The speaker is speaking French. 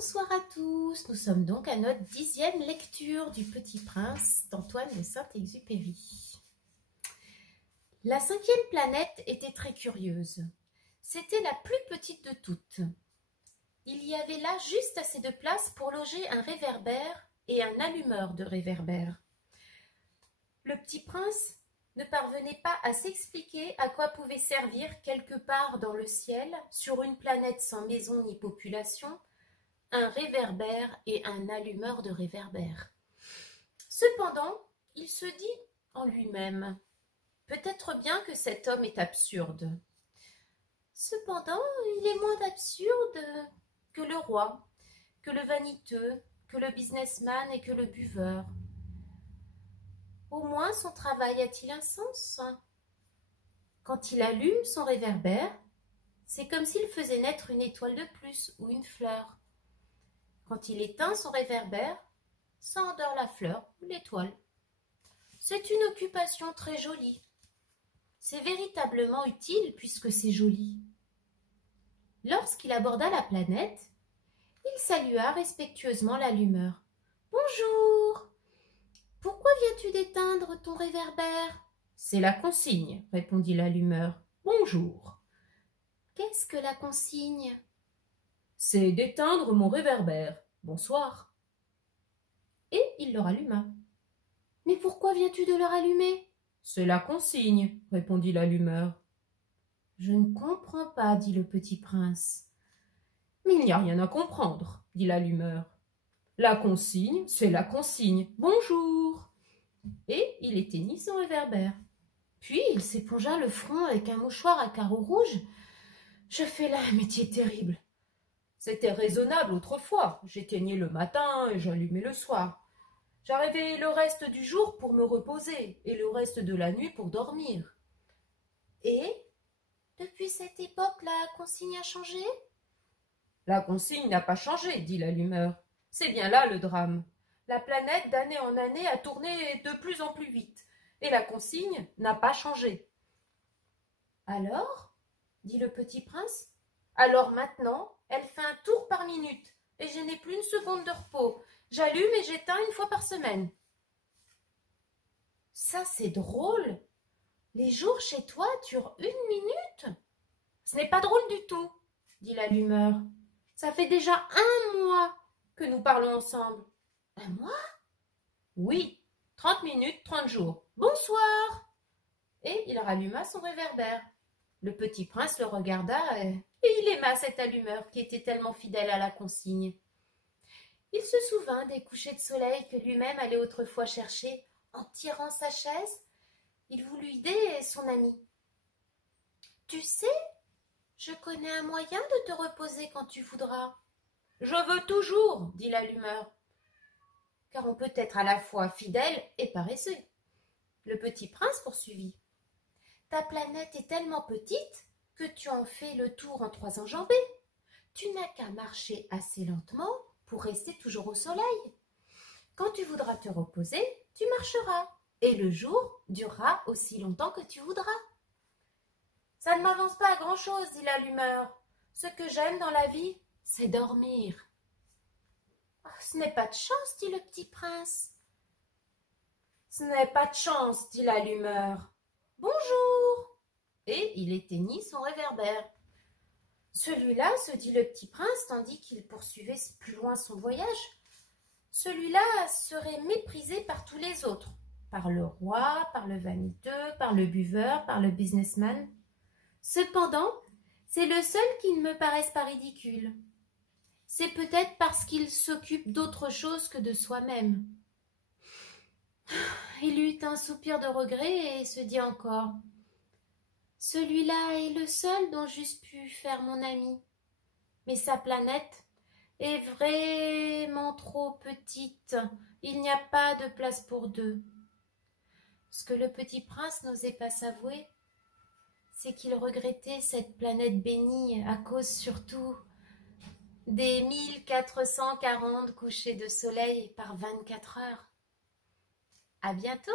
Bonsoir à tous, nous sommes donc à notre 10e lecture du Petit Prince d'Antoine de Saint-Exupéry. La 5e planète était très curieuse. C'était la plus petite de toutes. Il y avait là juste assez de place pour loger un réverbère et un allumeur de réverbère. Le Petit Prince ne parvenait pas à s'expliquer à quoi pouvait servir quelque part dans le ciel, sur une planète sans maison ni population, un réverbère et un allumeur de réverbère. Cependant, il se dit en lui-même « Peut-être bien que cet homme est absurde. Cependant, il est moins absurde que le roi, que le vaniteux, que le businessman et que le buveur. Au moins son travail a-t-il un sens? Quand il allume son réverbère, c'est comme s'il faisait naître une étoile de plus ou une fleur. Quand il éteint son réverbère, ça endort la fleur ou l'étoile. C'est une occupation très jolie. C'est véritablement utile puisque c'est joli. Lorsqu'il aborda la planète, il salua respectueusement l'allumeur. « Bonjour! Pourquoi viens-tu d'éteindre ton réverbère ?»« C'est la consigne, » répondit l'allumeur. « Bonjour. »« Qu'est-ce que la consigne ?»« C'est d'éteindre mon réverbère. Bonsoir. » Et il le ralluma. « Mais pourquoi viens-tu de le rallumer ?»« C'est la consigne, » répondit l'allumeur. « Je ne comprends pas, dit le petit prince. »« Mais il n'y a rien à comprendre, dit l'allumeur. La consigne, c'est la consigne. Bonjour. » Et il éteignit son réverbère. Puis il s'épongea le front avec un mouchoir à carreaux rouges. « Je fais là un métier terrible. C'était raisonnable autrefois. J'éteignais le matin et j'allumais le soir. J'arrivais le reste du jour pour me reposer et le reste de la nuit pour dormir. » Et depuis cette époque, la consigne a changé ? La consigne n'a pas changé, dit l'allumeur. C'est bien là le drame. La planète, d'année en année, a tourné de plus en plus vite, et la consigne n'a pas changé. Alors, dit le petit prince, alors maintenant, elle fait un tour par minute, et je n'ai plus une seconde de repos. J'allume et j'éteins une fois par semaine. Ça, c'est drôle. Les jours chez toi durent 1 minute. Ce n'est pas drôle du tout, dit l'allumeur. Ça fait déjà 1 mois que nous parlons ensemble. 1 mois? Oui, 30 minutes, 30 jours. Bonsoir. Et il ralluma son réverbère. Le petit prince le regarda et il aima cette allumeur qui était tellement fidèle à la consigne. Il se souvint des couchers de soleil que lui-même allait autrefois chercher en tirant sa chaise. Il voulut aider son ami. « Tu sais, je connais un moyen de te reposer quand tu voudras. »« Je veux toujours, » dit l'allumeur, car on peut être à la fois fidèle et paresseux. Le petit prince poursuivit. « Ta planète est tellement petite que tu en fais le tour en 3 enjambées. Tu n'as qu'à marcher assez lentement pour rester toujours au soleil. Quand tu voudras te reposer, tu marcheras, et le jour durera aussi longtemps que tu voudras. » « Ça ne m'avance pas à grand-chose, dit l'allumeur. Ce que j'aime dans la vie, c'est dormir. »« Oh, ce n'est pas de chance, dit le petit prince. »« Ce n'est pas de chance, dit l'allumeur. Bonjour. » Et il éteignit son réverbère. Celui-là, se dit le petit prince, tandis qu'il poursuivait plus loin son voyage, celui-là serait méprisé par tous les autres, par le roi, par le vaniteux, par le buveur, par le businessman. Cependant, c'est le seul qui ne me paraisse pas ridicule. C'est peut-être parce qu'il s'occupe d'autre chose que de soi-même. Il eut un soupir de regret et se dit encore « Celui-là est le seul dont j'eusse pu faire mon ami. Mais sa planète est vraiment trop petite. Il n'y a pas de place pour 2. » Ce que le petit prince n'osait pas s'avouer, c'est qu'il regrettait cette planète bénie à cause surtout des 1440 couchers de soleil par 24 heures. À bientôt!